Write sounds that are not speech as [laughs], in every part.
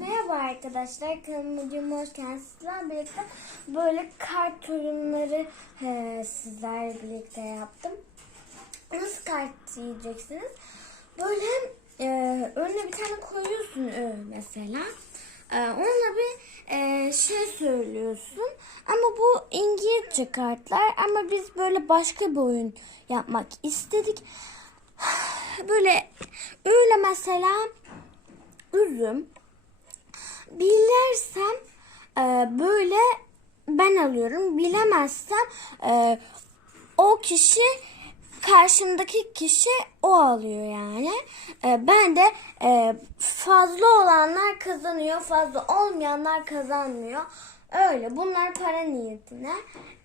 Merhaba arkadaşlar, kanalıma hoş geldiniz. Sizlerle birlikte böyle kart oyunları e, sizlerle birlikte yaptım. Nasıl kart yiyeceksiniz? Böyle e, önüne bir tane koyuyorsun ö, mesela. E, onunla bir e, şey söylüyorsun. Ama bu İngilizce kartlar ama biz böyle başka bir oyun yapmak istedik. [sighs] Böyle öyle mesela üzüm bilersem e, böyle ben alıyorum. Bilemezsem e, o kişi karşımdaki kişi o alıyor yani. E, ben de e, fazla olanlar kazanıyor, fazla olmayanlar kazanmıyor. Öyle. Bunlar para niyetine.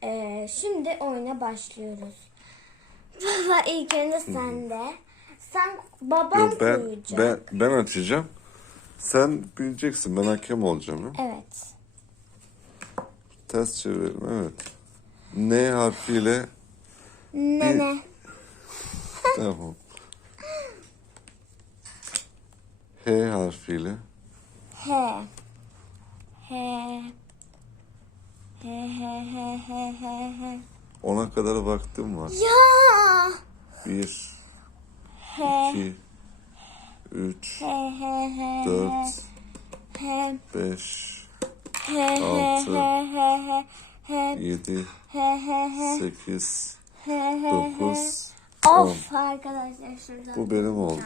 E, şimdi oyuna başlıyoruz. Baba ilk önce sende. Sen babam Yok ben, koyacak. ben, ben açacağım. Sen bileceksin. Ben hakem olacağım. Ya. Evet. Ters çevirelim. Evet. N harfiyle Nene. [laughs] tamam. H harfiyle He. He. He he he he he he. ona kadar vaktim var. Ya. Bir, He. iki, üç, He he he. dört, He. beş, He he altı, he he he. He yedi, he he he. sekiz, He he he. dokuz, on. Of arkadaşlar şuradan. Bu benim oldu.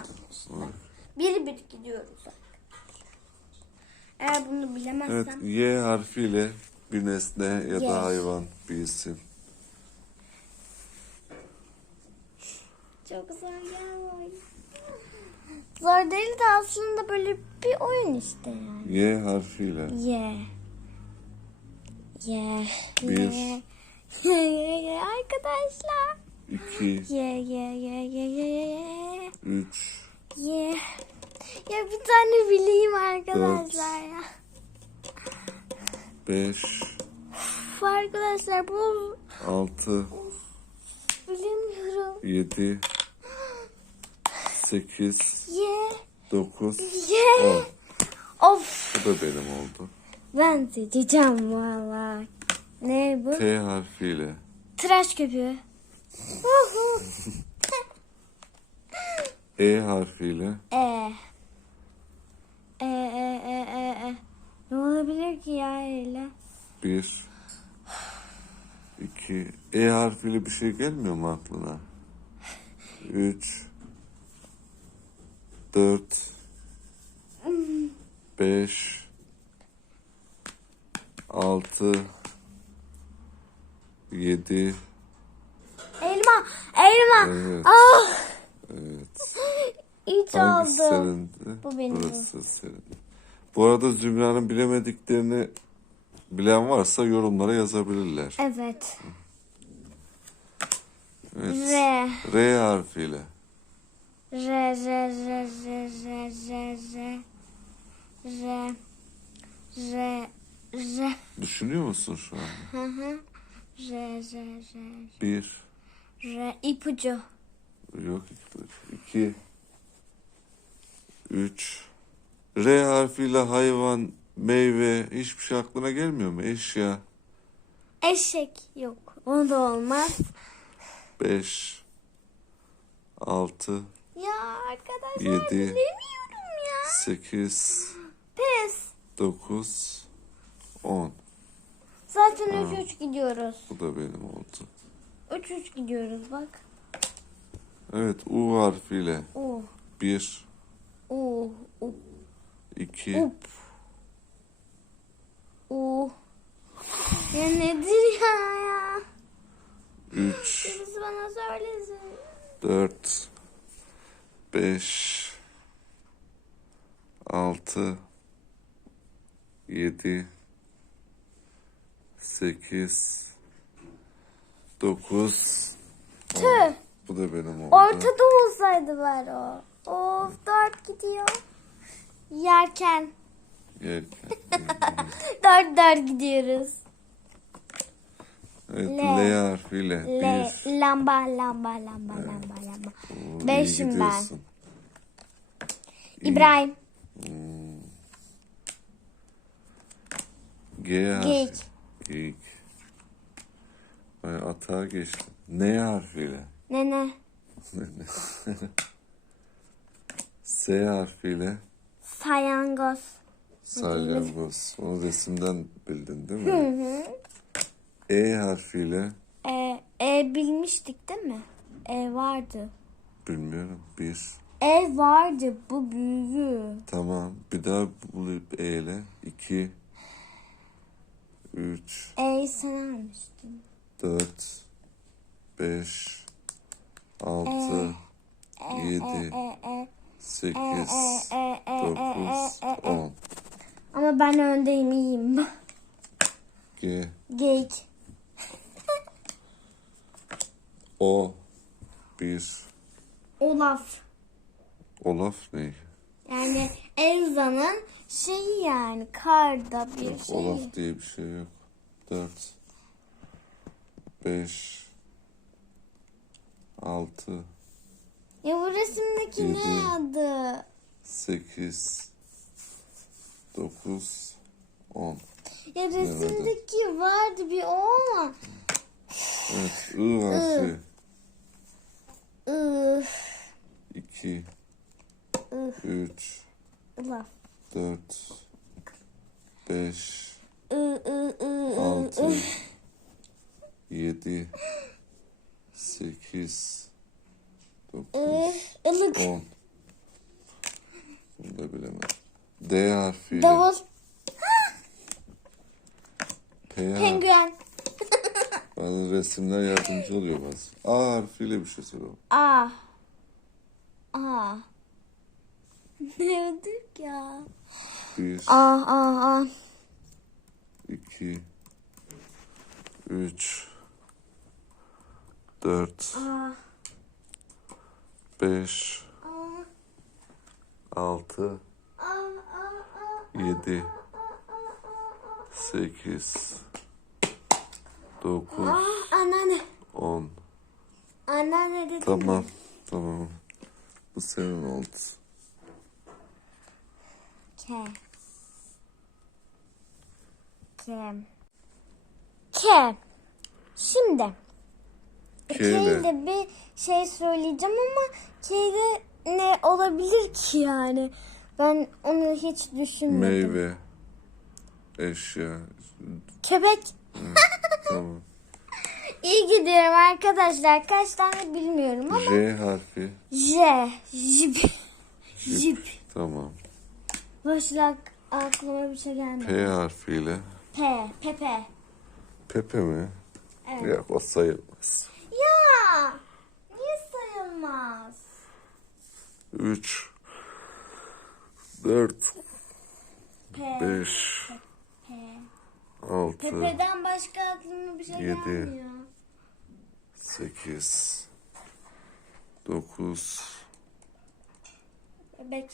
Bir bir gidiyoruz. Eğer bunu bilemezsem. Evet, Y harfiyle bir nesne ya da hayvan bir isim. Çok oyun. Zor değil de aslında böyle bir oyun işte yani. Y harfiyle Ye. Ye. Bir. Ye [laughs] arkadaşlar. iki, ye ye ye ye ye. üç, Ye. Ya bir tane bileyim arkadaşlar ya. beş, Uf, arkadaşlar bu altı, bilemiyorum. yedi, sekiz, Ye. dokuz, Ye. on. Of. Bu da benim oldu. Ben seçeceğim valla. Ne bu? T harfiyle Tıraş köpüğü. E harfiyle E. E e e e e. Ne olabilir ki ya öyle? bir, iki, E harfiyle bir şey gelmiyor mu aklına? Üç, dört, beş, altı, yedi, Elma, elma. Evet. Ah, evet. [laughs] hiç Hangisi aldım. serindi? Bu benim. Burası senin. Bu arada Zümra'nın bilemediklerini bilen varsa yorumlara yazabilirler. Evet. Evet. R. R harfiyle. R, R, R, R, R, R, R. R. R. R. Düşünüyor musun şu an? Hı hı. R, R, R. Bir. R. ipucu. Yok. iki. Üç. R harfiyle hayvan, meyve hiçbir şey aklına gelmiyor mu? Eşya. Eşek yok. O da olmaz. Beş. Altı. Ya arkadaşlar Yedi. bilemiyorum ya. Sekiz. Pes. Dokuz. On. Zaten 3-3 gidiyoruz. Bu da benim oldu. 3-3 gidiyoruz bak. Evet U harfiyle. U. Bir. U. U. iki. Up. U. Ya nedir ya ya? Üç. Birisi bana söylesin. Dört. Beş. Altı. Yedi. Sekiz. Dokuz. Tüh. Bu da benim oldu. Ortada olsaydı var o. Of 4 gidiyor. Yerken. Yerken. [laughs] 4-4 gidiyoruz. Evet L. L harfiyle. L. Bir. Lamba lamba lamba lamba lamba. Oo, Beşim ben. İbrahim. G harfi. Geyik. Geyik. Ay atağa geçtim. N harfiyle. Nene. [laughs] S harfiyle. Sayangoz. Salyangoz. Onu resimden bildin değil mi? E harfiyle. E, e bilmiştik değil mi? E vardı. Bilmiyorum. Bir. E vardı. Bu büyüğü. Tamam. Bir daha bulup E ile. İki. Üç. E'yi sen almıştın. Dört. Beş. Altı. Yedi. E, e, Sekiz. e, e, e, Dokuz. e, e, e. On. Ama ben öndeyim iyiyim. G. Geyik. O. Bir. Olaf. Olaf ne? Yani Elza'nın şeyi yani karda bir şey. Olaf diye bir şey yok. Dört. Beş. Altı. Ya bu resimdeki ne Yedi. adı? Sekiz. Dokuz. On. Ya resimdeki vardı bir o ama. Evet. I harfi. I, I, I, I, Altı. I. Yedi. Sekiz. Dokuz. Ih, ılık. On. Bunu da bilemem. D harfiyle. Davul. P harfi. Penguen. Bazı resimler yardımcı oluyor bazı. A harfiyle bir şey söyle. A. A. [laughs] Ne ödük ya? Bir, A, A, A. iki, üç, dört, A, beş, A, altı, A, A, A. yedi, sekiz, dokuz, Ah, anneanne. on. Anneanne dedim. Tamam, tamam. Bu senin oldu. K. K. K. Şimdi. K K ile. ile bir şey söyleyeceğim ama K ile ne olabilir ki yani? Ben onu hiç düşünmedim. Meyve, eşya. Köpek. Tamam. İyi gidiyorum arkadaşlar. Kaç tane bilmiyorum ama. J harfi. J. Jip. Jip. Tamam. Başlık aklıma bir şey gelmedi. P harfiyle. P. Pepe. Pepe mi? Evet. Yok o sayılmaz. Ya. Niye sayılmaz? 3 4 P. 5 P. 6 Pepe'den başka aklıma bir şey Yedi. gelmiyor. 8 9 Bebek.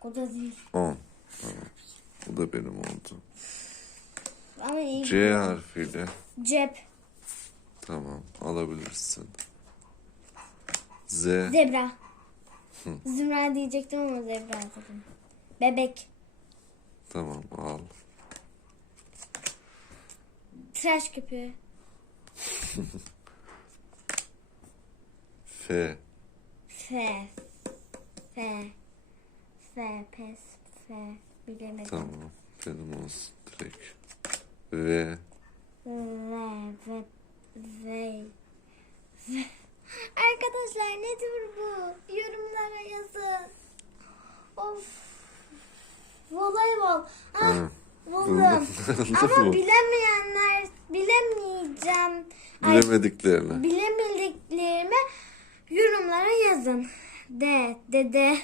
O da değil. 10 Tamam. Bu da benim oldu. Ama iyi. C harfiyle. Cep. Tamam alabilirsin. Z Zebra. Zümra diyecektim ama zebra dedim. Bebek. tamam al. Tıraş köpüğü. [laughs] F F. F. F. Pes. F. Bilemedim. tamam benim olsun direkt. V V. V. V. V. Arkadaşlar nedir bu? Yorumlara yazın. Of. Voleybol. Ah, Hı. Buldum. [laughs] Ama bilemeyenler bilemeyeceğim. Bilemediklerini. bilemediklerimi yorumlara yazın. De, dede,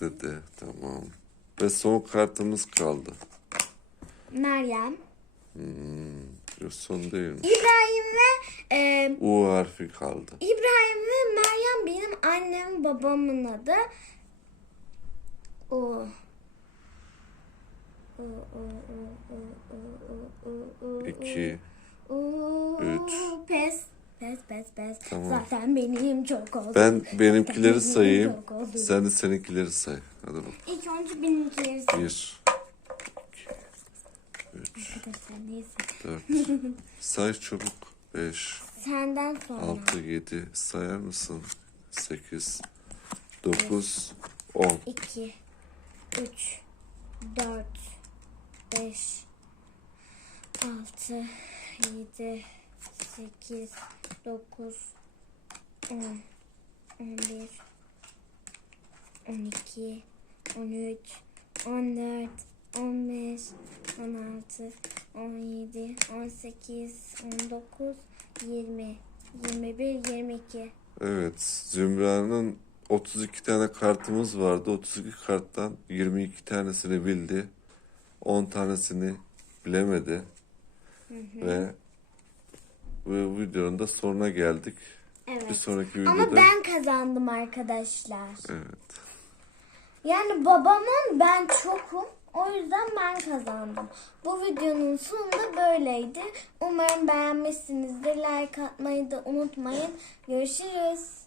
Dedi tamam. Ve son kartımız kaldı. Meryem, Hmm, son değil mi? İbrahim ve e, U harfi kaldı. İbrahim ve Meryem benim annem babamın adı. O. İki. üç. Pes. Pes pes pes. Tamam. Zaten benim çok oldu. Ben benimkileri benim sayayım. Sen de seninkileri say. Hadi bakalım. İlk önce benimkileri Bir, Arkadaşlar Neyse. 4. Say çabuk. 5, Senden sonra. 6, 7. Sayar mısın? 8, 9, 10. 2, 3, 4, 5, 6, 7, 8, 9, 10, 11, 12, 13, 14, 15, 16, 17, 18, 19, 20, 21, 22. Evet, Zümra'nın 32 tane kartımız vardı. 32 karttan 22 tanesini bildi. 10 tanesini bilemedi. Ve bu videonun da sonuna geldik. Evet. Bir sonraki videoda... Ama ben kazandım arkadaşlar. Evet. Yani babamın ben çokum. O yüzden ben kazandım. Bu videonun sonu da böyleydi. Umarım beğenmişsinizdir. Like atmayı da unutmayın. Görüşürüz.